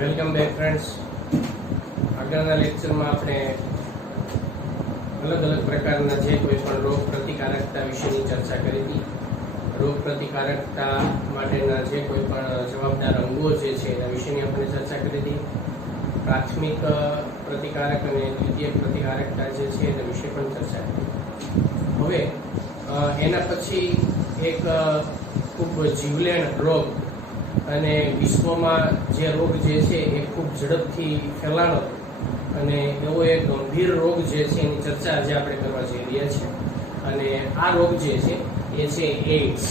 Welcome back friends. આગળના લેક્ચરમાં આપણે અલગ અલગ પ્રકારના જે કોઈ પણ રોગ પ્રતિકારકતા વિશેની ચર્ચા કરી હતી. રોગ પ્રતિકારકતા માટેના જે કોઈ પણ જવાબદાર અંગો જે છે એના વિશેની આપણે ચર્ચા કરી હતી. પ્રાથમિક પ્રતિકારક અને દ્વિતીયક પ્રતિકારકતા જે છે એના વિશે પણ ચર્ચા કરી. હવે એના પછી એક ખૂબ જીવલેણ રોગ અને વિશ્વમાં જે રોગ જે છે એ ખૂબ ઝડપથી ફેલાણો અને એવો એક ગંભીર રોગ જે છે એની ચર્ચા આજે આપણે કરવા જઈ રહ્યા છીએ. અને આ રોગ જે છે એ છે એઇડ્સ.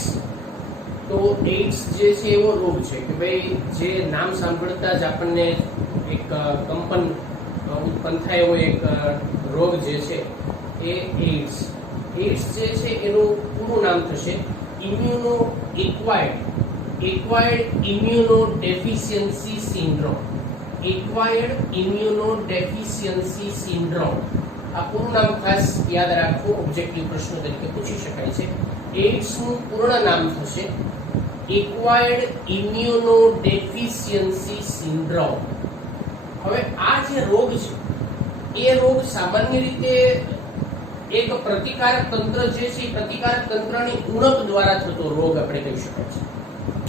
તો એઇડ્સ જે છે એવો રોગ છે કે ભાઈ જે નામ સાંભળતા જ આપણને એક કંપન ઉત્પન્ન થાય એવો એક રોગ જે છે એ એઇડ્સ. એઇડ્સ જે છે એનું પૂરું નામ થશે immuno acquired immunodeficiency syndrome. Acquired immunodeficiency syndrome, આ પૂરું નામ ખાસ યાદ રાખવું, ઓબ્જેક્ટિવ પ્રશ્નો તરીકે પૂછી શકાય છે. એઇડ્સનું પૂર્ણ નામ થશે એક્વાયર્ડ ઇમ્યુનોડેફિશિયન્સી સિન્ડ્રોમ. હવે આ જે રોગ છે એ રોગ સામાન્ય રીતે એક પ્રતિકારક તંત્ર જે છે એ પ્રતિકારક તંત્રની ઉણપ દ્વારા થતો રોગ આપણે કહી શકાય છે.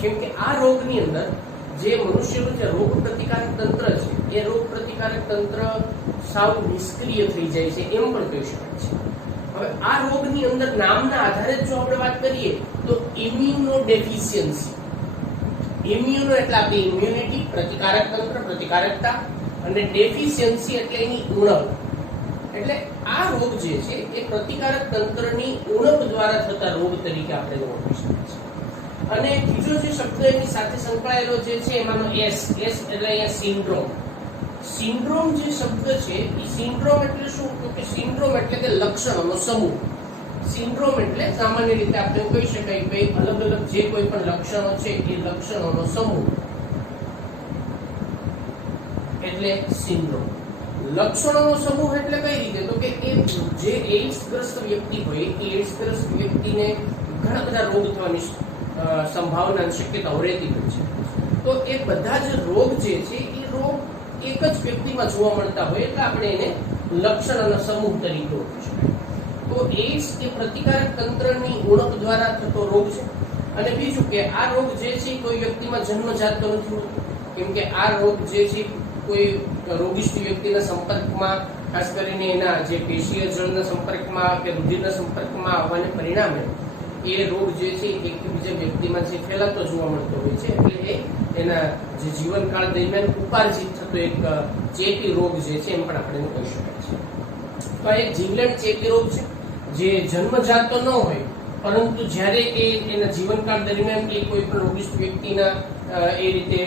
કેમ કે આ રોગની અંદર જે મનુષ્યનું જે રોગ પ્રતિકારક તંત્ર છે એ રોગ પ્રતિકારક તંત્ર સાવ નિષ્ક્રિય થઈ જાય છે એમ પણ કહી શકાય છે. હવે આ રોગની અંદર નામના આધારે જો આપણે વાત કરીએ તો ઇમ્યુનો ડેફિશિયન્સી, ઇમ્યુનો એટલે આપણી ઇમ્યુનિટી, પ્રતિકારક તંત્ર, પ્રતિકારકતા, અને ડેફિશિયન્સી એટલે એની ઉણપ. એટલે આ રોગ જે છે એ પ્રતિકારક તંત્રની ઉણપ દ્વારા થતા રોગ તરીકે આપણે ઓળખી શકીએ છીએ. અને બીજો જે શબ્દ એની સાથે સંકળાયેલો જે છે એમાંનો એસ એટલે અહીંયા સિન્ડ્રોમ. સિન્ડ્રોમ જે શબ્દ છે એ સિન્ડ્રોમ એટલે શું? તો કે સિન્ડ્રોમ એટલે કે લક્ષણોનો સમૂહ. સિન્ડ્રોમ એટલે સામાન્ય રીતે આપણે કહી શકાય કે અલગ અલગ જે કોઈ પણ લક્ષણો છે એ લક્ષણોનો સમૂહ એટલે સિન્ડ્રોમ. લક્ષણોનો સમૂહ એટલે કઈ રીતે? તો કે એ જે એઇડ્સ ગ્રસ્ત વ્યક્તિ હોય એ એઇડ્સ ગ્રસ્ત વ્યક્તિને ઘણા બધા રોગ થવાની સંભાવના અને શક્યતાઓ રહેતી હોય છે. તો એ બધા જ રોગ જે છે એ રોગ એક જ વ્યક્તિમાં જોવા મળતા હોય એટલે આપણે એને લક્ષણોનો સમૂહ તરીકે ઓળખી શકાય. તો એઇડ્સ એ પ્રતિકારક તંત્રની ઉણપ દ્વારા થતો રોગ છે. અને બીજું કે આ રોગ જે છે કોઈ વ્યક્તિમાં જન્મજાત નથી હોતો. કેમ કે આ રોગ જે છે કોઈ રોગિષ્ઠ વ્યક્તિના સંપર્કમાં, ખાસ કરીને એના જે પેશીય જળના સંપર્કમાં કે રુધિરના સંપર્કમાં આવવાને પરિણામે એ રોગ જે છે એક બીજા વ્યક્તિમાં જે ફેલાતો જોવા મળતો હોય છે. એટલે એ એના જે જીવનકાળ દરમિયાન ઉપાર્જિત થતો એક ચેપી રોગ જે છે એમ પણ આપણે કહી શકાય છે. તો આ એક જીવલેણ ચેપી રોગ છે જે જન્મજાત તો ન હોય, પરંતુ જ્યારે એ એના જીવનકાળ દરમિયાન એ કોઈ પણ રોગિષ્ઠ વ્યક્તિના એ રીતે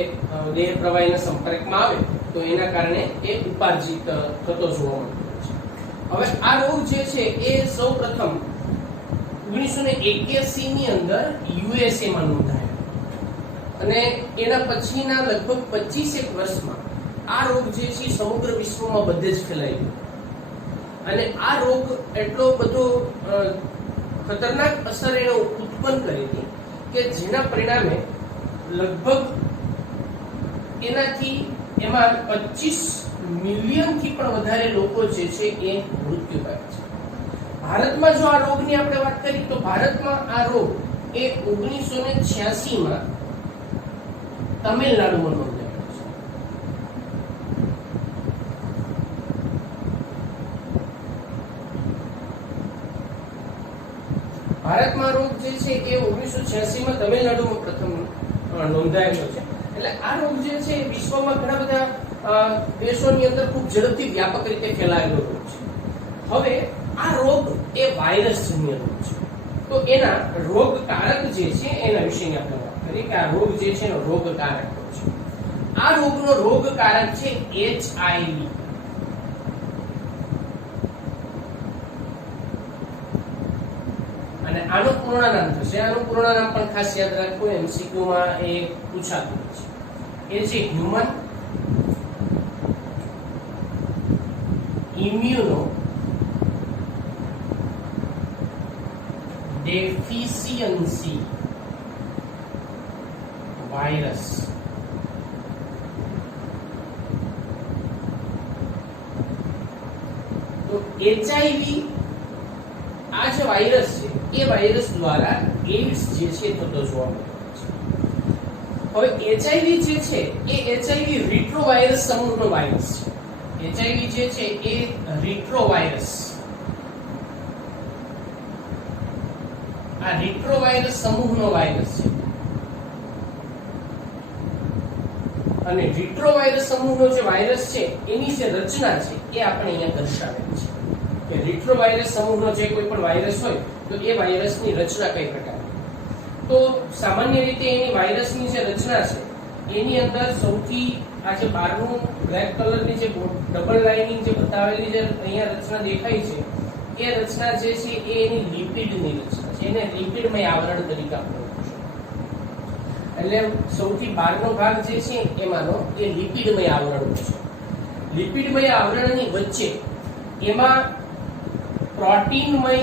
દેહ પ્રવાહીના સંપર્કમાં આવે તો એના કારણે એ ઉપાર્જિત થતો જોવા મળતો હોય છે. હવે આ રોગ જે છે એ સૌ પ્રથમ 1981 ની અંદર યુએસએ માં નોંધાયો અને એના પછીના લગભગ 25 વર્ષમાં આ રોગ જે છે સમગ્ર વિશ્વમાં બધે જ ફેલાઈ ગયો. અને આ રોગ એટલો બધો ખતરનાક અસર એનો ઉત્પન્ન કરી હતી કે જેના પરિણામે લગભગ એમાં 25 મિલિયન થી પણ વધારે લોકો જે છે એ મૃત્યુ પામ્યા છે. ભારતમાં જો આ રોગની આપણે વાત કરીએ તો ભારતમાં આ રોગ એ 1986 માં તમિલનાડુમાં નોંધાયો છે. ભારતમાં રોગ જે છે એ 1986 માં તમિલનાડુમાં પ્રથમ નોંધાયેલો છે. એટલે આ રોગ જે છે વિશ્વમાં ઘણા બધા દેશોની અંદર ખૂબ ઝડપથી વ્યાપક રીતે ફેલાયેલો રોગ છે. હવે આ રોગ એ વાયરસજન્ય રોગ છે. તો એના રોગકારક જે છે એના વિશેની આપણે વાત કરીએ કે આ રોગ જે છે એનો રોગકારક છે. આ રોગનો રોગકારક છે HIV. અને આનું પૂર્ણ નામ થશે, આનું પૂર્ણ નામ પણ ખાસ યાદ રાખવું, MCQ માં એ પૂછાતું છે. એ છે હ્યુમન ઇમ્યુનો ડેફિશિયન્સી વાયરસ. તો HIV આ જે વાયરસ છે એ વાયરસ દ્વારા એઇડ્સ જે છે થતો જોવા મળે છે. હવે HIV જે છે એ HIV રિટ્રોવાયરસ સમૂહનો વાયરસ છે. HIV જે છે એ રિટ્રોવાયરસ, આ રિટ્રોવાયરસ સમૂહનો વાયરસ છે. અને રિટ્રોવાયરસ સમૂહનો જે વાયરસ છે એની જે રચના છે એ આપણે અહીંયા દર્શાવેલી છે કે રિટ્રોવાયરસ સમૂહનો જે કોઈ પણ વાયરસ હોય તો એ વાયરસની રચના કઈ પ્રકારની. તો સામાન્ય રીતે એની વાયરસની જે રચના છે એની અંદર સૌથી આ જે બહારનું બ્લેક કલરની જે ડબલ લાઇનિંગ જે બતાવેલી જે અહીંયા રચના દેખાય છે એ રચના જે છે એ એની લિપિડની રચના છે. એને લિપિડમય આવરણ તરીકે આપણે એટલે સૌથી બહારનો ભાગ જે છે એમાંનો એ લિપિડમય આવરણ છે. લિપિડમય આવરણની વચ્ચે એમાં પ્રોટીનમય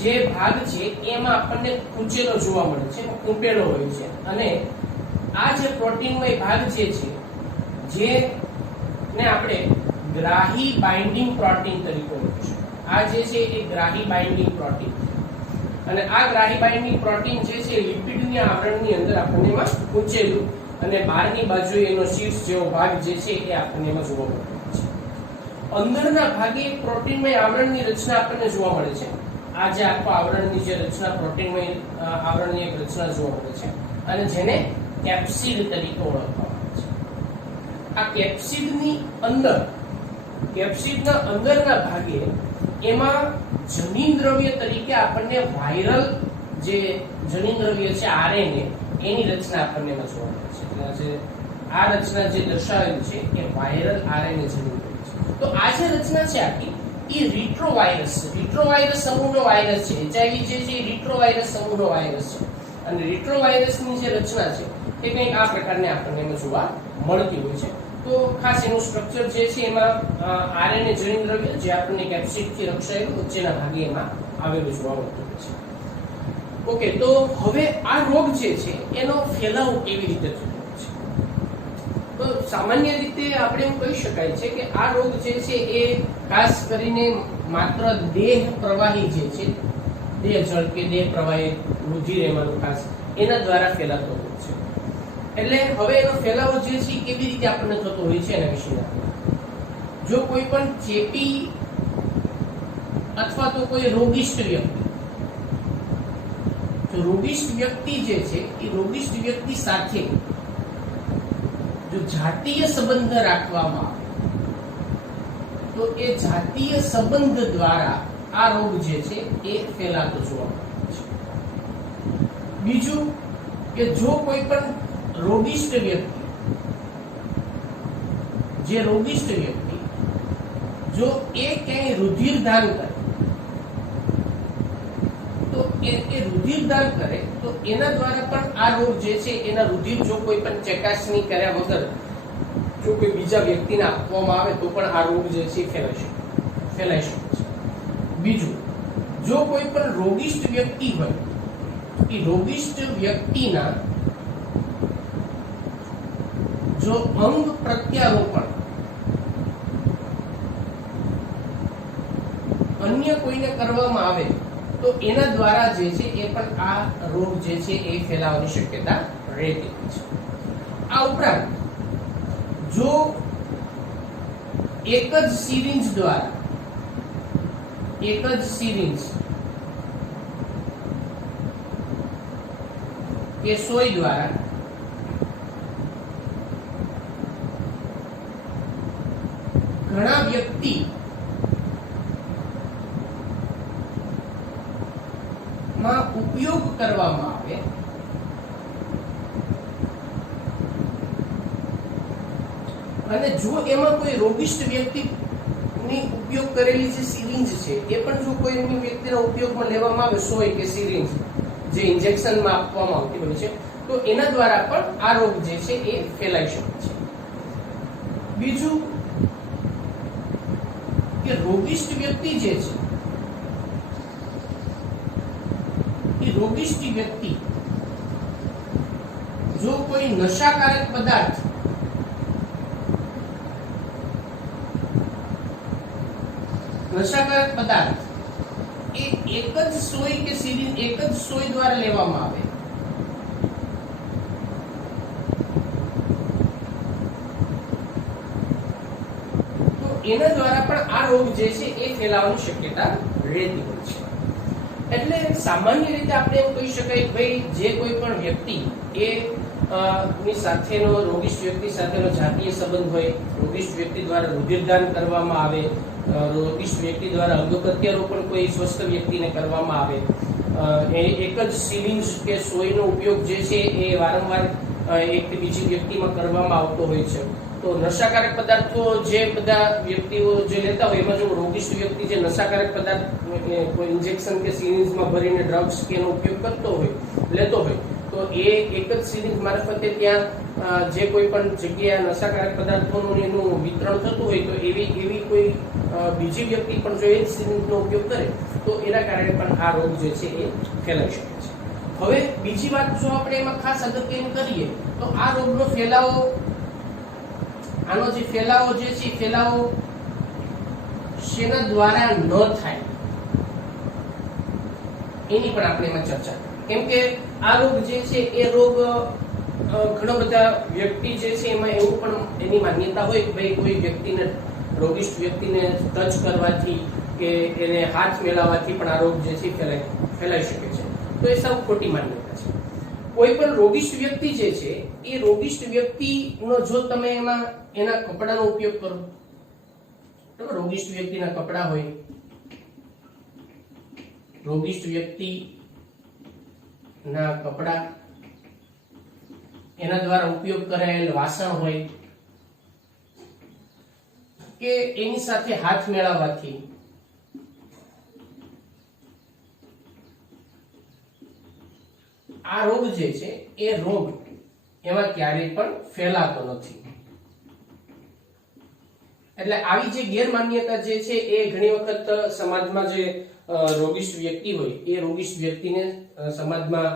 જે ભાગ છે એમાં આપણને કૂંચેલો જોવા મળે છે, કૂંપેલો હોય છે. અને આ જે પ્રોટીનમય ભાગ જે છે જેને આપણે ગ્રાહી બાઇન્ડિંગ પ્રોટીન તરીકે ઓળખીશું. આ જે છે એ ગ્રાહી બાઇન્ડિંગ પ્રોટીન, અને આ ગ્રાહી બાઇન્ડિંગ પ્રોટીન જે છે લિપિડની આવરણની અંદર આપણને એમાં કૂંચેલું અને બહારની બાજુએ એનો શીર્ષ જેવો ભાગ જે છે એ આપણને એમાં જોવા મળે છે. અંદરના ભાગે પ્રોટીનમય આવરણની રચના આપણને જોવા મળે છે. આ જે આખો આવરણની જે રચના પ્રોટીનમય આવરણની એક રચના જોવા મળે છે અને જેને કેપ્સિડ તરીકે ઓળખવામાં આવે છે. આ કેપ્સિડની અંદર, કેપ્સિડના અંદરના ભાગે એમાં જનીન દ્રવ્ય તરીકે આપણને વાયરલ જે જનીન દ્રવ્ય છે RNA એની રચના આપણને એમાં જોવા મળે છે. એટલે જે આ રચના જે દર્શાવેલી છે એ વાયરલ RNA જનીન દ્રવ્ય છે. તો આ જે રચના છે આખી એ રિટ્રોવાયરસ સમૂહનો વાયરસ છે. HIV જે છે એ રિટ્રોવાયરસ સમૂહનો વાયરસ છે. અને રિટ્રોવાયરસની જે રચના છે એ કંઈક આ પ્રકારની આપણને એમાં જોવા મળતી હોય છે. તો ખાસ એનું સ્ટ્રક્ચર જે છે એમાં RNA જનીન દ્રવ્ય જે આપણને કેપ્સિડથી રક્ષાયેલું વચ્ચેના ભાગે એમાં આવેલું જોવા મળતું હોય છે. ઓકે, તો હવે આ રોગ જે છે એનો ફેલાવો કેવી રીતે થતો હોય છે? તો સામાન્ય રીતે આપણે એમ કહી શકાય છે કે આ રોગ જે છે એ ખાસ કરીને માત્ર દેહ પ્રવાહી જે છે, દેહ જળ કે દેહ પ્રવાહી રુધિર એમાંનું ખાસ એના દ્વારા ફેલાતો હોય છે. એટલે હવે એનો ફેલાવો જે છે કેવી રીતે આપણને થતો હોય છે એના વિશે જો કોઈ પણ ચેપી અથવા તો કોઈ રોગિષ્ટ વ્યક્તિ, તો રોગિષ્ટ વ્યક્તિ જે છે એ રોગિષ્ટ વ્યક્તિ સાથે જો જાતીય સંબંધ રાખવામાં આવે તો એ જાતીય સંબંધ દ્વારા આ રોગ જે છે એ ફેલાતો જોવા મળે છે. બીજું કે જો કોઈ પણ રોગિષ્ટ વ્યક્તિ, જે રોગિષ્ટ વ્યક્તિ જો એ ક્યાંય રુધિરદાન કરે તો એ રુધિરદાન કરે તો એના દ્વારા પણ આ રોગ જે છે એના રુધિર જો કોઈ પણ ચકાસણી કર્યા વગર જો કોઈ બીજા વ્યક્તિને આપવામાં આવે તો પણ આ રોગ જે છે ફેલાઈ શકે છે. બીજું, જો કોઈ પણ રોગિષ્ટ વ્યક્તિ હોય એ રોગિષ્ટ વ્યક્તિના જો અંગ પ્રત્યારોપણ અન્ય કોઈને કરવામાં આવે તો એના દ્વારા જે છે એ પણ આ રોગ જે છે એ ફેલાવાની શક્યતા રહેતી છે. આ ઉપરાંત જો એક જ સિરિંજ દ્વારા, એક જ સિરિંજ કે સોય દ્વારા ઘણા વ્યક્તિ માં ઉપયોગ કરવામાં આવે અને જો એમાં કોઈ રોગિષ્ટ વ્યક્તિની ઉપયોગ કરેલી જે સિરિંજ છે એ પણ જો કોઈ એની વ્યક્તિના ઉપયોગમાં લેવામાં આવે, સોય કે સિરિંજ જે ઇન્જેક્શનમાં આપવામાં આવતી હોય છે, તો એના દ્વારા પણ આ રોગ જે છે એ ફેલાઈ શકે છે. બીજું કે રોગિષ્ટ વ્યક્તિ જે છે એ રોગિષ્ટ વ્યક્તિ જો કોઈ નશાકારક પદાર્થ નશાકારક પદાર્થ એ એક જ સોય કે સિરિંજ એક જ સોય દ્વારા લેવામાં આવે તો એના દ્વારા પણ આ રોગ જે છે એ ફેલાવાની શક્યતા રહેતી હોય છે. એટલે સામાન્ય રીતે આપણે એમ કહી શકાય કે ભાઈ જે કોઈ પણ વ્યક્તિ એ ની સાથેનો રોગિષ્ઠ વ્યક્તિ સાથેનો જાતીય સંબંધ હોય, રોગિષ્ઠ વ્યક્તિ દ્વારા રુધિરદાન કરવામાં આવે, રોગિષ્ઠ વ્યક્તિ દ્વારા અંગ પ્રત્યારોપણ કોઈ સ્વસ્થ વ્યક્તિને કરવામાં આવે, એક જ સિરિંજ કે સોયનો ઉપયોગ જે છે એ વારંવાર એક બીજી વ્યક્તિમાં કરવામાં આવતો હોય છે. તો નશાકારક પદાર્થો જે બધા વ્યક્તિઓ જે લેતા હોય એમાં જો રોગિષ્ઠ વ્યક્તિ જે નશાકારક પદાર્થ કોઈ ઇન્જેક્શન કે સિરિંજમાં ભરીને ડ્રગ્સ કે એનો ઉપયોગ કરતો હોય, લેતો હોય, તો એ એક જ સિરિંજ મારફતે ત્યાં જે કોઈ પણ જગ્યાએ નશાકારક પદાર્થોનું એનું વિતરણ થતું હોય તો એવી કોઈ બીજી વ્યક્તિ પણ જો એ જ સિરિંજનો ઉપયોગ કરે તો એના કારણે પણ આ રોગ જે છે એ ફેલાઈ શકે છે. હવે બીજી વાત જો આપણે એમાં ખાસ અગત્યની કરીએ તો આ રોગનો ફેલાવો, આનો જે ફેલાવો જે છે ફેલાવો શેના દ્વારા ન થાય એની પણ આપણે એમાં ચર્ચા કરીએ. કેમ કે આ રોગ જે છે એ રોગ ઘણા બધા વ્યક્તિ જે છે એમાં એવું પણ એની માન્યતા હોય કે ભાઈ કોઈ વ્યક્તિને રોગિષ્ઠ વ્યક્તિને ટચ કરવાથી કે એને હાથ મેળવવાથી પણ આ રોગ જે છે ફેલાઈ શકે છે. તો એ સાવ ખોટી માન્યતા છે. કોઈ પણ રોગિષ્ઠ વ્યક્તિ જે છે એ રોગિષ્ઠ વ્યક્તિનો જો તમે એમાં એના કપડાનો ઉપયોગ કરો, બરાબર, રોગિષ્ઠ વ્યક્તિના કપડા હોય, રોગિષ્ઠ વ્યક્તિ ના કપડા, એના દ્વારા ઉપયોગ કરાયેલ વાસણ હોય કે એની સાથે હાથ મેળવવાથી આ રોગ જે છે એ રોગ એમાં ક્યારેય પણ ફેલાતો નથી. એટલે આવી જે ગેરમાન્યતા જે છે એ ઘણી વખત સમાજમાં જે રોગિષ્ઠ વ્યક્તિ હોય એ રોગિષ્ઠ વ્યક્તિને સમાજમાં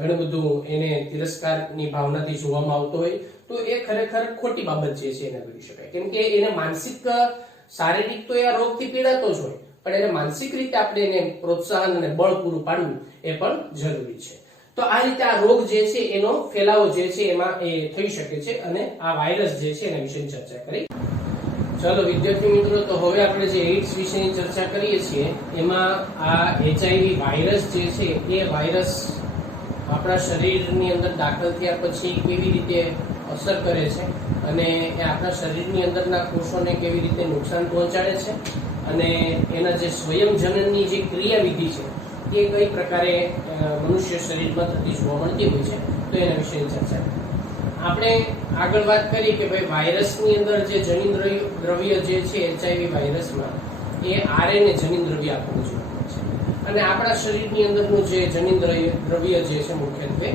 ઘણું બધું એને તિરસ્કારની ભાવનાથી જોવામાં આવતો હોય તો એ ખરેખર ખોટી બાબત જે છે એને કહી શકાય. કેમ કે એને માનસિક, શારીરિક તો એ આ રોગથી પીડાતો જ હોય પણ એને માનસિક રીતે આપણે એને પ્રોત્સાહન અને બળ પૂરું પાડવું એ પણ જરૂરી છે. તો આ રીતે આ રોગ જે છે એનો ફેલાવો જે છે એમાં એ થઈ શકે છે અને આ વાયરસ જે છે એના વિશે ચર્ચા કરી. ચલો વિદ્યાર્થી મિત્રો, તો હવે આપણે જે એઇડ્સ વિશેની ચર્ચા કરીએ છીએ એમાં આ HIV વાયરસ જે છે એ વાયરસ આપણા શરીરની અંદર દાખલ થયા પછી કેવી રીતે અસર કરે છે અને એ આપણા શરીરની અંદરના કોષોને કેવી રીતે નુકસાન પહોંચાડે છે અને એના જે સ્વયંજનનની જે ક્રિયાવિધિ છે એ કઈ પ્રકારે મનુષ્ય શરીરમાં થતી જોવા મળતી હોય છે તો એના વિશેની ચર્ચા કરીએ. આપણે આગળ વાત કરી કે ભાઈ વાયરસની અંદર જે જનીન દ્રવ્ય જે છે HIV વાયરસમાં એ RNA જનીન દ્રવ્ય આપણને જોવા મળે છે અને આપણા શરીરની અંદરનું જે જનીન દ્રવ્ય જે છે મુખ્યત્વે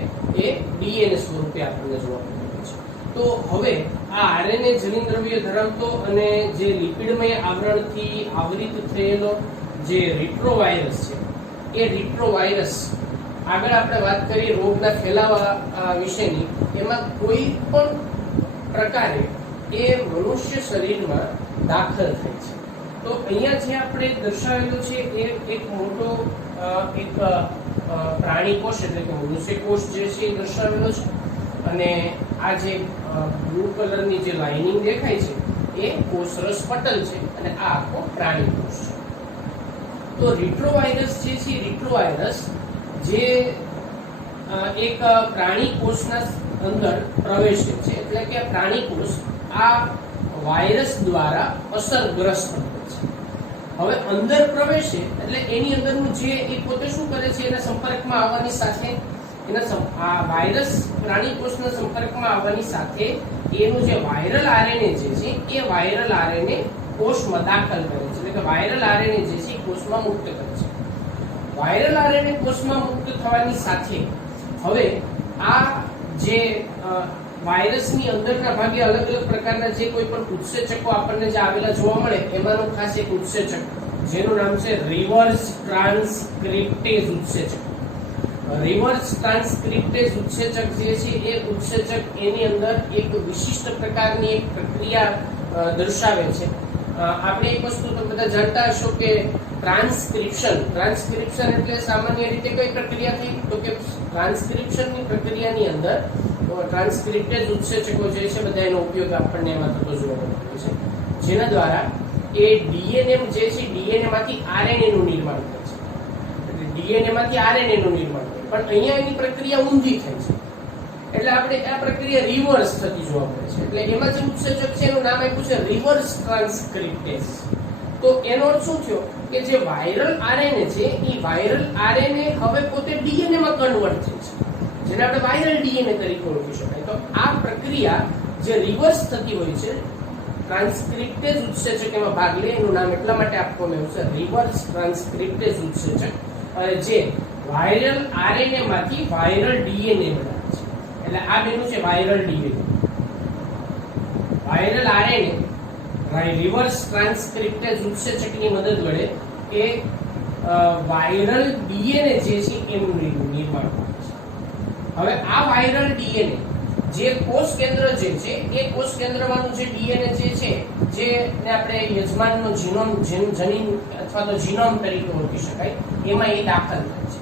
એ DNA સ્વરૂપે આપણને જોવા મળે છે. તો હવે આ RNA જનીન દ્રવ્ય ધરાવતો અને જે લિપિડમય આવરણથી આવૃત થયેલો જે રિટ્રોવાયરસ છે એ રિટ્રોવાયરસ આગળ આપણે વાત કરી રોગના ફેલાવા વિશેની, એમાં કોઈ પણ પ્રકારે એ મનુષ્ય શરીરમાં દાખલ થાય છે. તો અહીંયા જે આપણે દર્શાવેલું છે એ એક મોટો એક પ્રાણી કોષ એટલે કે મનુષ્ય કોષ જે છે એ દર્શાવેલો છે અને આ જે બ્લુ કલરની જે લાઇનિંગ દેખાય છે એ કોષરસ પટલ છે અને આ આખો પ્રાણી કોષ છે. તો રિટ્રોવાયરસ જે છે રિટ્રોવાયરસ જે એક પ્રાણી કોષના અંદર પ્રવેશે છે એટલે કે પ્રાણી કોષ આ વાયરસ દ્વારા અસરગ્રસ્ત થાય છે. હવે અંદર પ્રવેશે એટલે એની અંદરનું જે એ પોતે શું કરે છે એના સંપર્કમાં આવવાની સાથે આ વાયરસ પ્રાણી કોષના સંપર્કમાં આવવાની સાથે એનું જે વાયરલ RNA જે છે એ વાયરલ RNA કોષમાં દાખલ કરે છે એટલે કે વાયરલ RNA જે છે કોષમાં મુક્ત કરે છે. વાયરલ RNA કોષમાં મુક્ત થવાની સાથે હવે આ જે વાયરસની અંદરના ભાગે અલગ અલગ પ્રકારના જે કોઈ પણ ઉત્સેચકો આપણને જે આવેલા જોવા મળે એમાંનું ખાસ એક ઉત્સેચક જેનું નામ છે રિવર્સ ટ્રાન્સક્રિપ્ટેઝ ઉત્સેચક. રિવર્સ ટ્રાન્સક્રિપ્ટેઝ ઉત્સેચક જે છે એ ઉત્સેચક એની અંદર એક વિશિષ્ટ પ્રકારની એક પ્રક્રિયા દર્શાવે છે આપણે એક વસ્તુ તો બધા જાણતા હશો કે ટ્રાન્સક્રિપ્શન એટલે સામાન્ય રીતે કઈ પ્રક્રિયા થઈ તો કે ટ્રાન્સક્રિપ્શનની પ્રક્રિયાની અંદર ટ્રાન્સક્રિપ્ટેજ ઉત્સેચકો જે છે બધા એનો ઉપયોગ આપણને એમાં થતો જોવા મળે છે, જેના દ્વારા એ ડીએનએ જે છે ડીએનએ માંથી આરએનએ નું નિર્માણ થાય છે. એટલે ડીએનએ માંથી આરએનએ નું નિર્માણ થાય, પણ અહીંયા એની પ્રક્રિયા ઊંધી થાય છે. એટલે આપણે આ પ્રક્રિયા રિવર્સ થતી જોવા મળે છે. એટલે એમાં જે ઉત્સેચક છે એનું નામ આપ્યું છે રિવર્સ ટ્રાન્સક્રિપ્ટેઝ. તો એનો અર્થ શું થયો કે જે વાયરલ આરએનએ છે એ વાયરલ આરએનએ હવે પોતે ડીએનએ માં કન્વર્ટ થાય છે, જેને આપણે વાયરલ ડીએનએ તરીકે ઓળખી શકાય. તો આ પ્રક્રિયા જે રિવર્સ થતી હોય છે ટ્રાન્સક્રિપ્ટેજ ઉત્સેચક એમાં ભાગ લે, એનું નામ એટલા માટે આપવામાં આવ્યું છે રિવર્સ ટ્રાન્સક્રિપ્ટેજ ઉત્સેચક, અને જે વાયરલ આરએનએ માંથી વાયરલ ડીએનએ બનાવે છે. એટલે આ બેનું છે viral DNA. Viral RNA reverse transcriptase ઉત્સેચકની મદદ વડે એ વાયરલ ડીએનએ જે છે એનું નિર્માણ કરે છે. હવે આ વાયરલ ડીએનએ જે કોષ કેન્દ્ર જે છે એ કોષ કેન્દ્રમાંનું જે ડીએનએ જે છે જેને આપણે યજમાનનો જીનોમ જનીન અથવા તો જીનોમ તરીકે ઓળખી શકાય એમાં એ દાખલ થાય છે.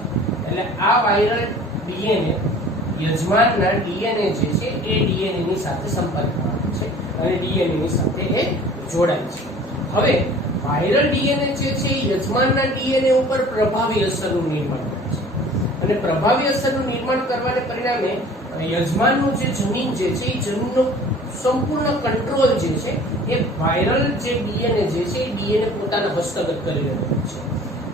એટલે આ વાયરલ ડીએનએ યજમાનના ડીએનએ જે છે એ ડીએનએ ની સાથે સંપર્કમાં આવે છે અને ડીએનએ ની સાથે એ જોડાય છે. હવે વાયરલ ડીએનએ જે છે એ યજમાનના ડીએનએ ઉપર પ્રભાવી અસરનું નિર્માણ કરે છે, અને પ્રભાવી અસરનું નિર્માણ કરવાને પરિણામે યજમાનનું જે જનીન જે છે એ જનીનનો સંપૂર્ણ કંટ્રોલ જે છે એ વાયરલ જે ડીએનએ જે છે એ ડીએનએ પોતાના હસ્તગત કરી રહ્યો છે,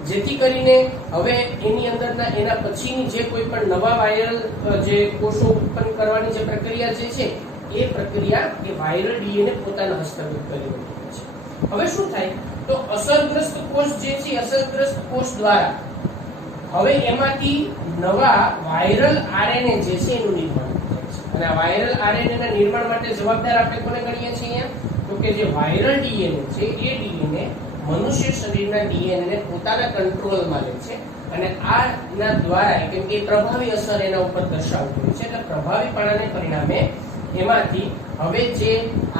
જેથી કરીને હવે એની અંદરના એના પછીની જે કોઈ પણ નવા વાયરલ જે કોષો ઉત્પન્ન કરવાની જે પ્રક્રિયા જે છે એ પ્રક્રિયા એ વાયરલ ડીએનએ પોતાના હસ્તગત કરી રહ્યો છે. હવે શું થાય તો અસરગ્રસ્ત કોષ જે છે અસરગ્રસ્ત કોષ દ્વારા હવે એમાંથી નવા વાયરલ આરએનએ જે છે એનું નિર્માણ થાય છે. અને આ વાયરલ આરએનએ ના નિર્માણ માટે જવાબદાર આપણે કોને ગણીએ છીએ અહીંયા તો કે જે વાયરલ ડીએનએ છે એ ડીએનએ મનુષ્ય શરીરના ડીએનએ ને પોતાના કંટ્રોલમાં લે છે, અને આના દ્વારા કેમ કે પ્રભાવી અસર એના ઉપર દર્શાવતી હોય છે, એટલે પ્રભાવીપણાને પરિણામે એમાંથી હવે જે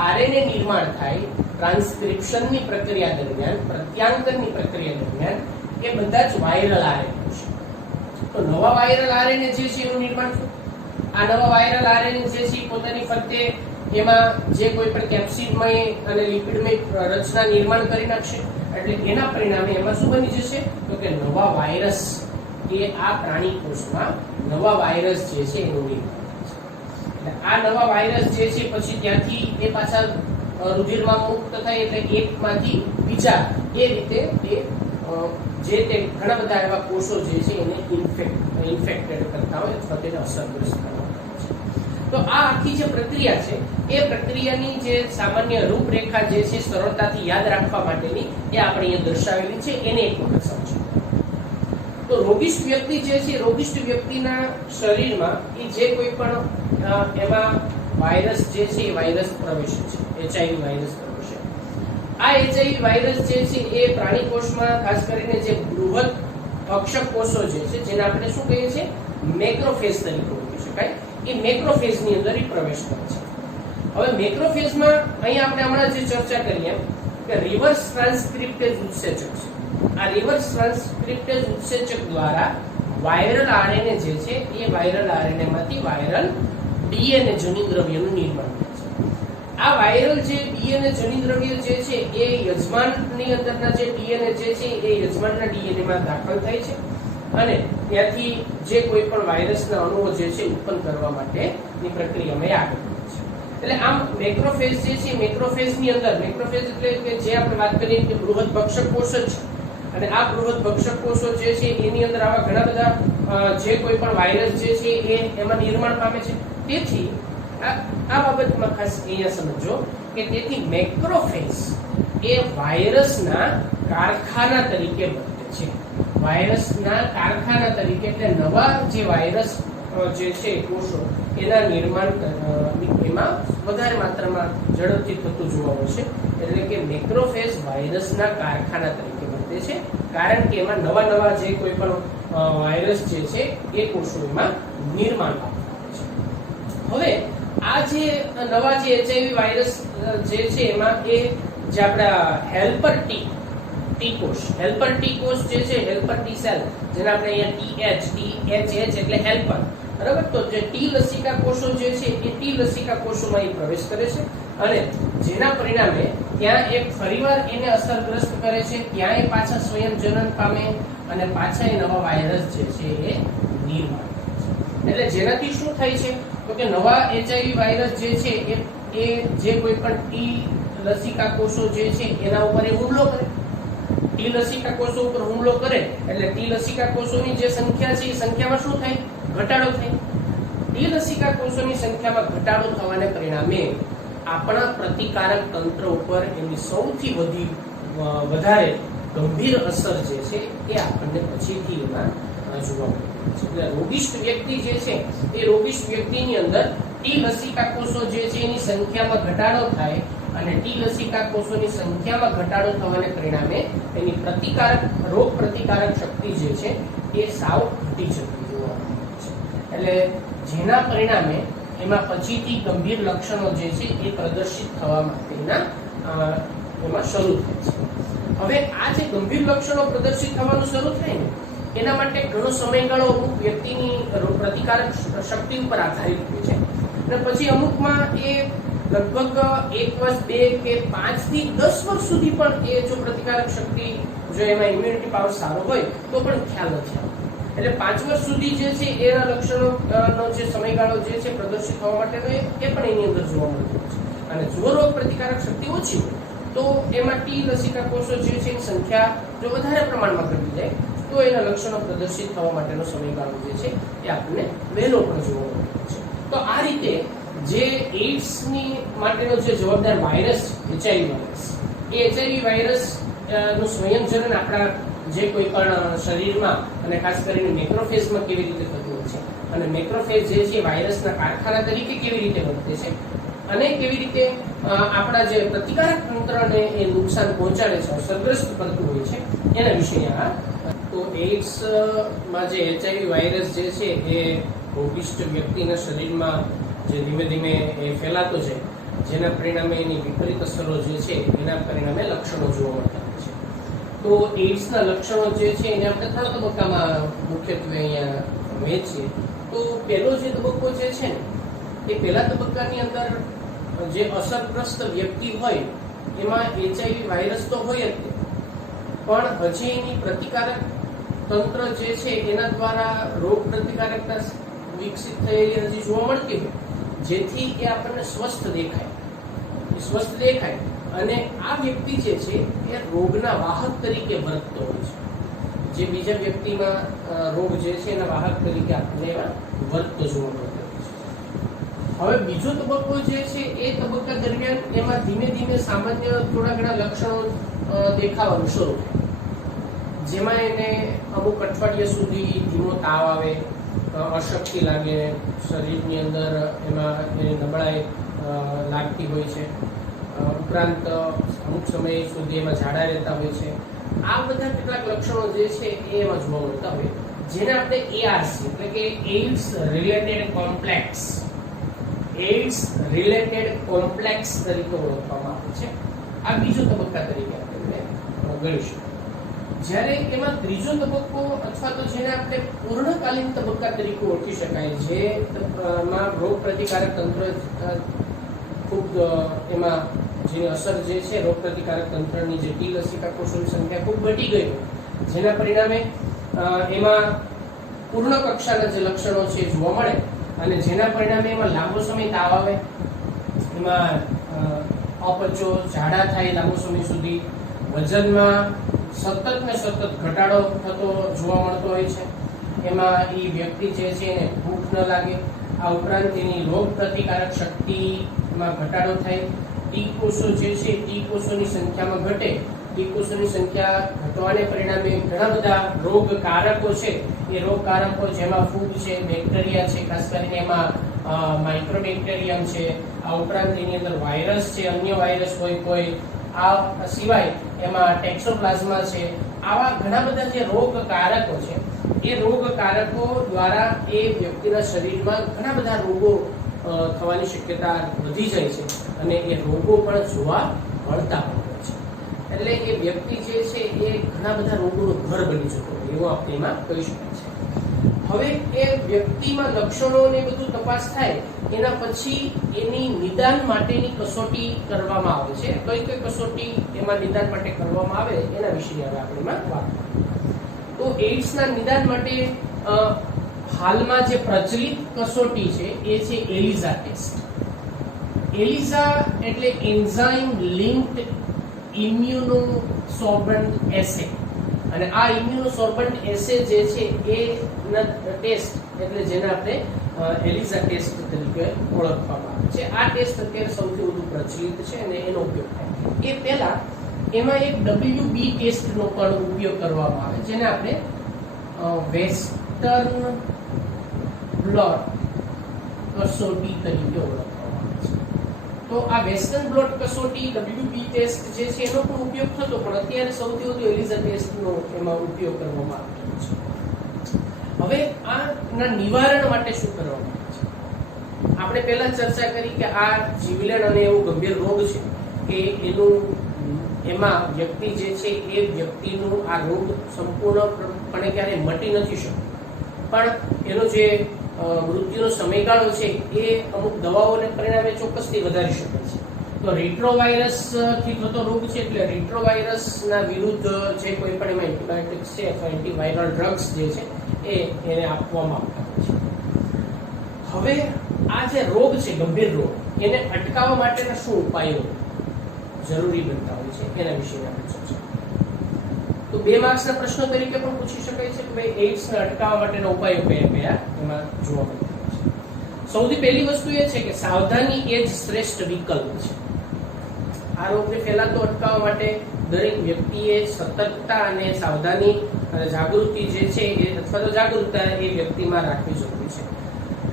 આરએનએ નિર્માણ થાય ટ્રાન્સક્રિપ્શનની પ્રક્રિયા દરમિયાન, પ્રત્યાંકનની પ્રક્રિયા દરમિયાન એ બધા જ વાયરલ આરએનએ છે. તો નવા વાયરલ આરએનએ જે છે એનું નિર્માણ થયું. આ નવા વાયરલ આરએનએ જે છે પોતાની ફરતે એમાં જે કોઈ પણ કેપ્સિડમય અને લિપિડમય રચના નિર્માણ કરી નાખશે. એટલે એના પરિણામે એમાં શું બની જશે તો કે નવા વાયરસ એ આ પ્રાણી કોષમાં નવા વાયરસ જે છે એનું નિર્માણ થશે. એટલે આ નવા વાયરસ જે છે પછી ત્યાંથી એ પાછા રુધિરમાં મુક્ત થાય, એટલે એકમાંથી બીજા એ રીતે એ જે તે ઘણા બધા એવા કોષો જે છે એને ઇન્ફેક્ટેડ કરતા હોય અથવા તેને અસરગ્રસ્ત કરતા હોય છે. તો આ આખી જે પ્રક્રિયા છે એ પ્રક્રિયાની જે સામાન્ય રૂપરેખા જે છે સરળતાથી યાદ રાખવા માટેની એ આપણે અહીંયા દર્શાવેલી છે, એને એક વખત સમજો. તો રોગિષ્ઠ વ્યક્તિ જે છે રોગિષ્ઠ વ્યક્તિના શરીરમાં એ જે કોઈ પણ એમાં વાયરસ જે છે એ વાયરસ પ્રવેશે છે, એચઆઈવી વાયરસ પ્રવેશે. આ એચઆઈવી વાયરસ જે છે એ પ્રાણી કોષમાં ખાસ કરીને જે બૃહદ ભક્ષક કોષો જે છે જેને આપણે શું કહીએ છીએ મેક્રોફેજ તરીકે ઓળખી શકાય, એ મેક્રોફેજની અંદર પ્રવેશ કરે છે. હવે મેક્રોફેજમાં અહીંયા આપણે હમણાં જે ચર્ચા કરી એમ કે રિવર્સ ટ્રાન્સક્રિપ્ટેજ ઉત્સેચક છે. આ રિવર્સ ટ્રાન્સક્રિપ્ટેજ ઉત્સેચક દ્વારા વાયરલ આરએનએ જે છે એ વાયરલ આરએનએ માંથી વાયરલ ડીએનએ જનીન દ્રવ્યનું નિર્માણ થાય છે. આ વાયરલ જે ડીએનએ જનીન દ્રવ્ય જે છે એ યજમાનની અંદરના જે ડીએનએ જે છે એ યજમાનના ડીએનએ માં દાખલ થાય છે, અને ત્યાંથી જે કોઈ પણ વાયરસના અણુઓ જે છે ઉત્પન્ન કરવા માટેની પ્રક્રિયામાં આગળ વધે છે. એટલે આમ મેક્રોફેજ જે છે મેક્રોફેજની અંદર, મેક્રોફેજ એટલે કે જે આપણે વાત કરીએ કે બૃહદ ભક્ષક કોષ જ છે, અને આ બૃહદ ભક્ષક કોષો જે છે એની અંદર આવા ઘણા બધા જે કોઈ પણ વાયરસ જે છે એ એમાં નિર્માણ પામે છે. તેથી આ બાબતમાં ખાસ અહીંયા સમજો કે તેથી મેક્રોફેજ એ વાયરસના કારખાના તરીકે વર્તે છે. વાયરસના કારખાના તરીકે, એટલે નવા જે વાયરસ જે છે કોષો એના નિર્માણ એમાં વધારે માત્રામાં ઝડપથી થતું જોવા મળશે. એટલે કે મેક્રોફેજ વાયરસના કારખાના તરીકે વર્તે છે, કારણ કે એમાં નવા નવા જે કોઈ પણ વાયરસ જે છે એ કોષો એમાં નિર્માણ પામતા છે. હવે આ જે નવા જે એચઆઈવી વાયરસ જે છે એમાં એ જે આપણા હેલ્પર ટી કોષ જે છે, હેલ્પર ટી સેલ, જેને આપણે અહીંયા TH એટલે હેલ્પર, બરાબર. તો જે ટી લસિકા કોષો જે છે એ ટી લસિકા કોષોમાં એ પ્રવેશ કરે છે અને જેના પરિણામે ત્યાં એક ફરીવાર એને અસરગ્રસ્ત કરે છે, ત્યાં એ પાછા સ્વયં જનન પામે અને પાછા એ નવા વાયરસ જે છે એ નિર્માણ કરે છે. એટલે જેનાથી શું થાય છે તો કે નવા HIV વાયરસ જે છે એ જે કોઈ પણ ટી લસિકા કોષો જે છે એના ઉપર એ હુમલો કરે. ટી લસિકા કોષો ઉપર હુમલો કરે એટલે ટી લસિકા કોષોની જે સંખ્યા છે એ સંખ્યામાં શું થાય? ઘટાડો થાય. ટી લસિકા કોષોની સંખ્યામાં ઘટાડો થવાને પરિણામે આપણા પ્રતિકારક તંત્ર ઉપર એની સૌથી વધારે ગંભીર અસર જે છે એ આપણને પછીથી એમાં જોવા મળે છે. એટલે રોગિષ્ટ વ્યક્તિ જે છે એ રોગિષ્ટ વ્યક્તિની અંદર ટી લસિકા કોષો જે છે એની સંખ્યામાં ઘટાડો થાય અને ટી લસિકા કોષોની સંખ્યામાં ઘટાડો થવાને પરિણામે એની રોગ પ્રતિકારક શક્તિ જે છે એ સાવ ઘટી જતી જોવા મળે છે. એટલે જેના પરિણામે એમાં પછીથી ગંભીર લક્ષણો જે છે એ પ્રદર્શિત થવા માટેના એમાં શરૂ થાય છે. હવે આ જે ગંભીર લક્ષણો પ્રદર્શિત થવાનું શરૂ થાય ને એના માટે ઘણો સમયગાળો અમુક વ્યક્તિની પ્રતિકારક શક્તિ ઉપર આધારિત હોય છે અને પછી અમુકમાં એ લગભગ 1 વર્ષ 2 કે 5 થી 10 વર્ષ સુધી પણ એ જો પ્રતિકારક શક્તિ જો એમાં ઇમ્યુનિટી પાવર સારો હોય તો પણ ખ્યાલ નથી આવતો. એટલે 5 વર્ષ સુધી જે છે એના લક્ષણોનો જે સમયગાળો જે છે પ્રદર્શિત થવા માટેનો એ પણ એની અંદર જોવા મળતું છે. અને જો રોગ પ્રતિકારક શક્તિ ઓછી હોય તો એમાં ટી લસિકા કોષો જે છે એની સંખ્યા જો વધારે પ્રમાણમાં ઘટી જાય તો એના લક્ષણો પ્રદર્શિત થવા માટેનો સમયગાળો જે છે એ આપણને વહેલો પણ જોવા મળતો છે. તો આ રીતે જે એઇડ્સની માટેનો જે જવાબદાર વાયરસ HIV વાયરસ, એ HIV વાયરસ નું સ્વયંજનન આપણા જે કોઈ પણ શરીરમાં અને ખાસ કરીને મેક્રોફેજમાં કેવી રીતે થતું હોય છે અને મેક્રોફેજ જે છે વાયરસના કારખાના તરીકે કેવી રીતે વર્તે છે અને કેવી રીતે આપણા જે પ્રતિકારક તંત્રને એ નુકસાન પહોંચાડે છે, અસરગ્રસ્ત કરતું હોય છે, એના વિશે તો એઇડ્સમાં જે HIV વાયરસ જે છે એ રોગિષ્ટ વ્યક્તિના શરીરમાં જે ધીમે ધીમે એ ફેલાતો છે, જેના પરિણામે એની વિપરીત અસરો જે છે એના પરિણામે લક્ષણો જોવા મળતા હોય છે. તો એઇડ્સના લક્ષણો જે છે એને આપણે 3 તબક્કામાં મુખ્યત્વે અહીંયા વહેંચીએ. તો પહેલો જે તબક્કો જે છે ને એ પહેલા તબક્કાની અંદર જે અસરગ્રસ્ત વ્યક્તિ હોય એમાં HIV વાયરસ તો હોય જ પણ હજી એની પ્રતિકારક તંત્ર જે છે એના દ્વારા રોગ પ્રતિકારકતા વિકસિત થયેલી હજી જોવા મળતી હોય, જેથી એ આપણને સ્વસ્થ દેખાય અને આ વ્યક્તિ જે છે એ રોગના વાહક તરીકે વર્તતો હોય છે. જે બીજા વ્યક્તિમાં રોગ જે છે એના વાહક તરીકે આપણને વર્તતો જોવા મળતો હોય છે. હવે બીજો તબક્કો જે છે એ તબક્કા દરમિયાન એમાં ધીમે ધીમે સામાન્ય થોડા ઘણા લક્ષણો દેખાવાનું શરૂ થાય, જેમાં એને અમુક અઠવાડિયા સુધી ધીમો તાવ આવે, અશક્તિ લાગે, શરીરની અંદર એમાં નબળાઈ લાગતી હોય છે, ઉપરાંત અમુક સમય સુધી એમાં ઝાડા રહેતા હોય છે. આ બધા કેટલાક લક્ષણો જે છે એ એમાં જોવા મળતા હોય, જેને આપણે ARC એટલે કે એઇડ્સ રિલેટેડ કોમ્પ્લેક્સ તરીકે ઓળખવામાં આવે છે. આ બીજો તબક્કા તરીકે આપણે ગણીશું. જ્યારે એમાં ત્રીજો તબક્કો અથવા તો જેને આપણે પૂર્ણકાલીન તબક્કા તરીકે ઓળખી શકાય, જેમાં રોગ પ્રતિકારક તંત્ર ખૂબ એમાં જેની અસર જે છે રોગ પ્રતિકારક તંત્રની જે ટી લસિકા કોષોની સંખ્યા ખૂબ ઘટી ગઈ, જેના પરિણામે એમાં પૂર્ણ કક્ષાના જે લક્ષણો છે જોવા મળે અને જેના પરિણામે એમાં લાંબો સમય તાવ આવે, એમાં અપચો, ઝાડા થાય લાંબો સમય સુધી, વજનમાં સતત ઘટાડો થતો જોવા મળતો હોય છે, એમાં એ વ્યક્તિ જે છે એને ભૂખ ન લાગે, આ ઉપરાંત એની રોગ પ્રતિકારક શક્તિમાં ઘટાડો થાય, ટી કોષો જે છે ટી કોષોની સંખ્યામાં ઘટે, ટી કોષોની સંખ્યા ઘટવાને પરિણામે ઘણા બધા રોગકારકો છે એ રોગકારકો જેમાં ફૂગ છે, બેક્ટેરિયા છે, ખાસ કરીને એમાં માઇક્રોબેક્ટેરિયમ છે, આ ઉપરાંત એની અંદર વાયરસ છે, અન્ય વાયરસ હોય કોઈ, આ સિવાય એમાં ટેક્સોપ્લાઝમા છે, આવા ઘણા બધા જે રોગકારકો છે એ રોગકારકો દ્વારા એ વ્યક્તિના શરીરમાં ઘણા બધા રોગો થવાની શક્યતા વધી જાય છે અને એ રોગો પણ જોવા મળતા પણ હોય છે. એટલે એ વ્યક્તિ જે છે એ ઘણા બધા રોગોનું ઘર બની જતો હોય એવું આપણે એમાં કહી શકાય છે. હવે એ વ્યક્તિમાં લક્ષણોને બધું તપાસ થાય એના પછી એની નિદાન માટેની કસોટી કરવામાં આવે છે. કઈ કઈ કસોટી એમાં નિદાન માટે કરવામાં આવે એના વિશે હવે આપણે એમાં વાત કરીએ. તો એઇડ્સના નિદાન માટે હાલમાં જે પ્રચલિત કસોટી છે એ છે એલિઝા ટેસ્ટ. એલિઝા એટલે એન્ઝાઇમ લિંક્ડ ઇમ્યુનોસોર્બન્ટ એસે, અને આ ઇમ્યુનોસોર્બન્ટ એસે જે છે એ ટેસ્ટ એટલે જેને આપણે એલિઝા ટેસ્ટ તરીકે ઓળખવામાં આવે છે. આ ટેસ્ટ અત્યારે સૌથી વધુ પ્રચલિત છે અને એનો ઉપયોગ થાય. એ પહેલા એમાં એક WB ટેસ્ટનો પણ ઉપયોગ કરવામાં આવે જેને આપણે વેસ્ટર્ન બ્લોટ કસોટી તરીકે ઓળખવામાં આવે છે. તો આ વેસ્ટર્ન બ્લોટ કસોટી WB ટેસ્ટ જે છે એનો પણ ઉપયોગ થતો, પણ અત્યારે સૌથી વધુ એલિઝા ટેસ્ટનો એમાં ઉપયોગ કરવામાં આવે છે. હવે આના નિવારણ માટે શું કરવામાં આવે છે? આપણે પહેલા ચર્ચા કરી કે આ જીવલેણ અને એવો ગંભીર રોગ છે કે એમાં વ્યક્તિ જે છે એ વ્યક્તિનું આ રોગ સંપૂર્ણપણે ક્યારેય મટી નથી શકતો, પણ એનો જે મૃત્યુનો સમયગાળો છે એ અમુક દવાઓને પરિણામે ચોક્કસથી વધારી શકે છે. તો રેટ્રોવાયરસ થી થતો રોગ છે એટલે રેટ્રોવાયરસના વિરુદ્ધ જે કોઈ પણ એમાં એન્ટીબાયોટિક્સ છે અથવા એન્ટીવાયરલ ડ્રગ્સ જે છે એને આપવામાં આવતા હોય છે. હવે આ જે રોગ છે ગંભીર રોગ એને અટકાવવા માટેના શું ઉપાયો જરૂરી બનતા હોય છે એના વિશે આપણે ચર્ચા. તો 2 માર્ક્સના પ્રશ્નો તરીકે પણ પૂછી શકાય છે કે ભાઈ એઇડ્સને અટકાવવા માટેના ઉપાયો કયા કયા એમાં જોવા મળતા હોય છે. સૌથી પહેલી વસ્તુ એ છે કે સાવધાની એ જ શ્રેષ્ઠ વિકલ્પ છે. આ રોગને ફેલાતો અટકાવવા માટે દરેક વ્યક્તિએ સતર્કતા અને સાવધાની અને જાગૃતિ જે છે એ અથવા તો જાગૃતતા એ વ્યક્તિમાં રાખવી જરૂરી છે,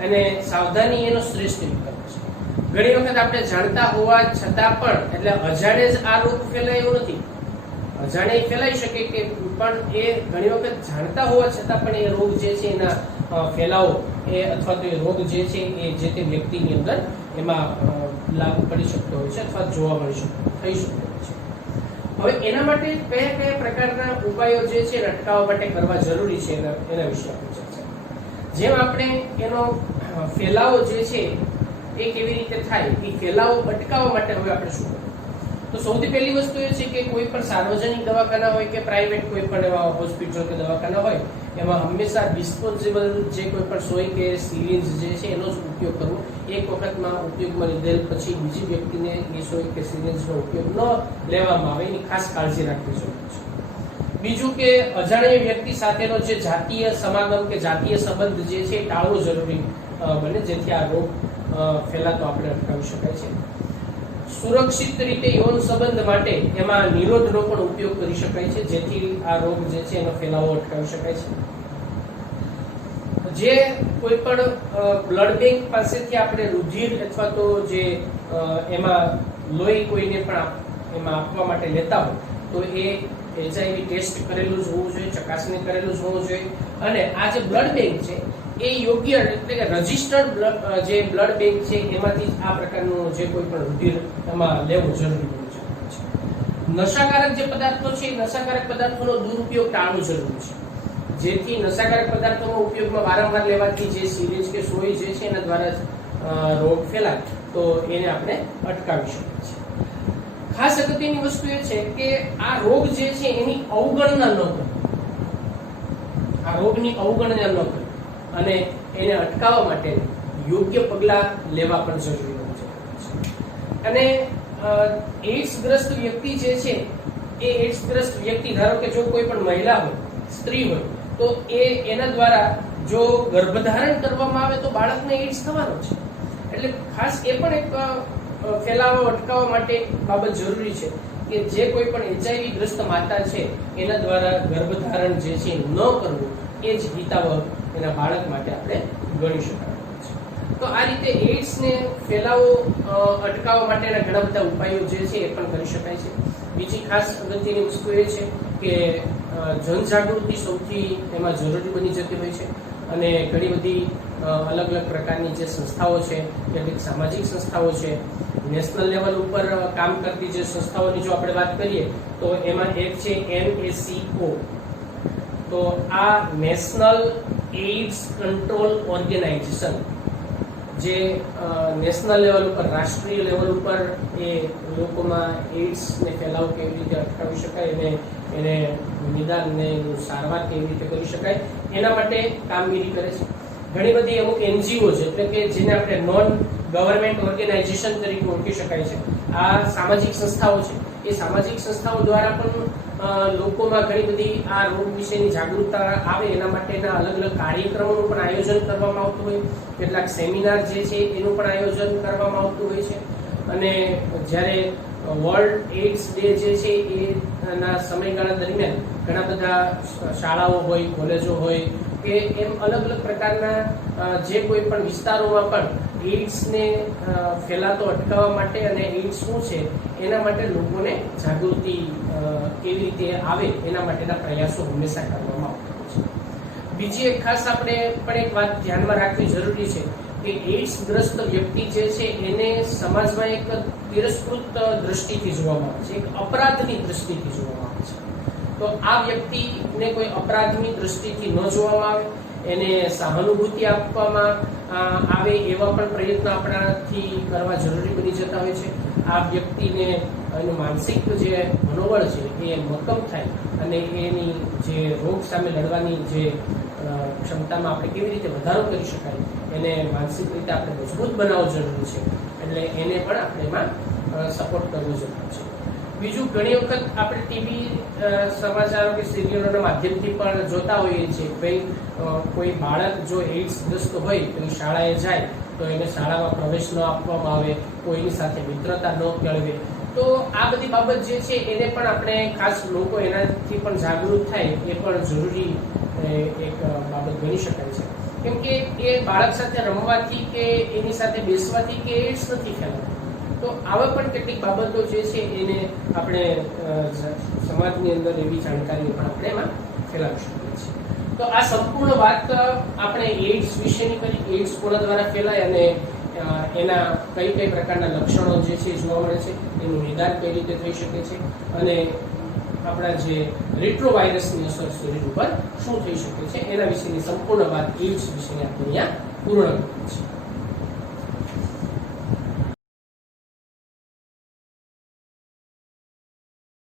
અને સાવધાની એનો શ્રેષ્ઠ વિકલ્પ છે. ઘણી વખત આપણે જાણતા હોવા છતાં પણ, એટલે અજાણે જ આ રોગ ફેલાય એવું નથી, અજાણે ફેલાઈ શકે કે, પણ એ ઘણી વખત જાણતા હોવા છતાં પણ એ રોગ જે છે એના ફેલાવો એ અથવા તો એ રોગ જે છે એ જે તે વ્યક્તિની અંદર એમાં લાગુ પડી શકતો હોય છે અથવા જોવા મળી શકતો થઈ શકતો હોય છે. હવે એના માટે કયા કયા પ્રકારના ઉપાયો જે છે એને અટકાવવા માટે કરવા જરૂરી છે એના વિશે આપણે ચર્ચા. જેમ આપણે એનો ફેલાવો જે છે એ કેવી રીતે થાય એ ફેલાવો અટકાવવા માટે હવે આપણે શું કરવું? તો સૌથી પહેલી વસ્તુ એ છે કે કોઈ પણ સાર્વજનિક દવાખાના હોય કે પ્રાઇવેટ કોઈ પણ એવા હોસ્પિટલ કે દવાખાના હોય એમાં હંમેશા ડિસ્પોઝેબલ જે કોઈ પણ સોય કે સિરિંજ જે છે એનો જ ઉપયોગ કરવો. એક વખતમાં ઉપયોગમાં લીધેલ પછી બીજી વ્યક્તિને એ સોય કે સિરિંજનો ઉપયોગ ન લેવામાં આવે એની ખાસ કાળજી રાખવી જરૂરી છે. બીજું કે અજાણ્યા વ્યક્તિ સાથેનો જે જાતીય સમાગમ કે જાતીય સંબંધ જે છે એ ટાળવો જરૂરી બને, જેથી આ રોગ ફેલાતો આપણે અટકાવી શકાય છે. સુરક્ષિત રીતે યૌન સંબંધ માટે એમાં નિરોધનો પણ ઉપયોગ કરી શકાય છે, જેથી આ રોગ જે છે એનો ફેલાવો અટકાવી શકાય છે. જે કોઈ પણ બ્લડ બેંક પાસેથી આપણે રુધિર અથવા તો જે એમાં લોહી કોઈને પણ એમાં આપવા માટે લેતા હોય તો એ HIV ટેસ્ટ કરેલું જ હોવું જોઈએ, ચકાસણી કરેલું જ હોવું જોઈએ, અને આ જે બ્લડ બેંક છે એ યોગ્ય એટલે કે રજિસ્ટર્ડ જે બ્લડ બેંક છે એમાંથી આ પ્રકારનું જે કોઈ પણ રુધિર એમાં લેવું જરૂરી બની જાય છે. નશાકારક જે પદાર્થો છે એ નશાકારક પદાર્થોનો દુરુપયોગ ટાળવો જરૂરી છે, જેથી નશાકારક પદાર્થોનો ઉપયોગમાં વારંવાર લેવાથી જે સિરિંજ કે સોય જે છે એના દ્વારા રોગ ફેલાય તો એને આપણે અટકાવી શકીએ છીએ. ખાસ અગત્યની વસ્તુ એ છે કે આ રોગ જે છે એની અવગણના ન કરવી, આ રોગની અવગણના ન કરવી અને એને અટકાવવા માટે યોગ્ય પગલાં લેવા પણ જરૂરી હોય છે. અને એઇડ્સગ્રસ્ત વ્યક્તિ જે છે એ એઇડ્સગ્રસ્ત વ્યક્તિ, ધારો કે જો કોઈ પણ મહિલા હોય, સ્ત્રી હોય, તો એના દ્વારા જો ગર્ભધારણ કરવામાં આવે તો બાળકને એઇડ્સ થવાનો છે. એટલે ખાસ એ પણ એક ફેલાવો અટકાવવા માટે બાબત જરૂરી છે કે જે કોઈ પણ HIV ગ્રસ્ત માતા છે એના દ્વારા ગર્ભધારણ જે છે ન કરવું એ જ હિતાવહ એના બાળક માટે આપણે ગણી શકાય છે. તો આ રીતે એઇડ્સને ફેલાવો અટકાવવા માટેના ઘણા બધા ઉપાયો જે છે એ પણ કરી શકાય છે. બીજી ખાસ અગત્યની વસ્તુ એ છે કે જનજાગૃતિ સૌથી એમાં જરૂરી બની જતી હોય છે, અને ઘણી બધી અલગ અલગ પ્રકારની જે સંસ્થાઓ છે, કેટલીક સામાજિક સંસ્થાઓ છે નેશનલ લેવલ ઉપર કામ કરતી જે સંસ્થાઓની જો આપણે વાત કરીએ તો એમાં એક છે NACO. તો આ નેશનલ એઇડ્સ કંટ્રોલ ઓર્ગેનાઇઝેશન, જે નેશનલ લેવલ ઉપર, રાષ્ટ્રીય લેવલ ઉપર એ લોકોમાં એઇડ્સને ફેલાવ કેવી રીતે અટકાવી શકાય અને એને નિદાનને સારવાર કેવી રીતે કરી શકાય એના માટે કામગીરી કરે છે. ઘણી બધી અમુક NGO છે, એટલે કે જેને આપણે નોન ગવર્મેન્ટ ઓર્ગેનાઇઝેશન તરીકે ઓળખી શકાય છે. આ સામાજિક સંસ્થાઓ છે. એ સામાજિક સંસ્થાઓ દ્વારા પણ લોકોમાં ઘણી બધી આ રોગ વિશેની જાગૃતતા આવે એના માટેના અલગ અલગ કાર્યક્રમોનું પણ આયોજન કરવામાં આવતું હોય. કેટલાક સેમિનાર જે છે એનું પણ આયોજન કરવામાં આવતું હોય છે. અને જ્યારે વર્લ્ડ એઇડ્સ ડે જે છે એના સમયગાળા દરમિયાન ઘણા બધા શાળાઓ હોય, કોલેજો હોય કે એમ અલગ અલગ પ્રકારના જે કોઈ પણ વિસ્તારોમાં પણ એઇડ્સને ફેલાતો અટકાવવા માટે અને એઇડ્સ શું છે એના માટે લોકોને જાગૃતિ કેવી રીતે આવે એના માટેના પ્રયાસો હંમેશા કરવામાં આવતા હોય છે. બીજી એક ખાસ આપણે પણ એક વાત ધ્યાનમાં રાખવી જરૂરી છે કે એઇડ્સ ગ્રસ્ત વ્યક્તિ જે છે એને સમાજમાં એક તિરસ્કૃત દ્રષ્ટિથી જોવામાં આવે છે, એક અપરાધની દ્રષ્ટિથી જોવામાં આવે છે. તો આ વ્યક્તિને કોઈ અપરાધની દ્રષ્ટિથી ન જોવામાં આવે, એને સહાનુભૂતિ આપવામાં આવે એવા પણ પ્રયત્નો આપણાથી કરવા જરૂરી બની જતા હોય છે. આ વ્યક્તિને એનું માનસિક જે મનોબળ છે એ મક્કમ થાય અને એની જે રોગ સામે લડવાની જે ક્ષમતામાં આપણે કેવી રીતે વધારો કરી શકાય, એને માનસિક રીતે આપણે મજબૂત બનાવવો જરૂરી છે. એટલે એને પણ આપણે એમાં સપોર્ટ કરવો જરૂરી છે. બીજું, ઘણી વખત આપણે ટીવી સમાચારો કે સિરિયલોના માધ્યમથી પણ જોતા હોઈએ છીએ કે ભાઈ કોઈ બાળક જો એઇડ્સ ગ્રસ્ત હોય તો શાળાએ જાય તો એને શાળામાં પ્રવેશ ન આપવામાં આવે, કોઈની સાથે મિત્રતા ન કેળવે. તો આ બધી બાબત જે છે એને પણ આપણે ખાસ લોકો એનાથી પણ જાગૃત થાય એ પણ જરૂરી એક બાબત ગણી શકાય છે. કેમ કે એ બાળક સાથે રમવાથી કે એની સાથે બેસવાથી કે એઇડ્સ નથી ફેલાતું. તો આવા પણ કેટલીક બાબતો જે છે એને આપણે સમાજની અંદર એવી જાણકારીઓ પણ આપણે એમાં ફેલાવી શકીએ છીએ. તો આ સંપૂર્ણ વાત આપણે એઇડ્સ વિશેની કરી, એઇડ્સ કોના દ્વારા ફેલાય અને એના કઈ કઈ પ્રકારના લક્ષણો જે છે જોવા મળે છે, એનું નિદાન કઈ રીતે થઈ શકે છે અને આપણા જે રેટ્રોવાયરસની અસર શરીર ઉપર શું થઈ શકે છે એના વિશેની સંપૂર્ણ વાત એઇડ્સ વિશેની આપણે અહીંયા પૂર્ણ કરી છે.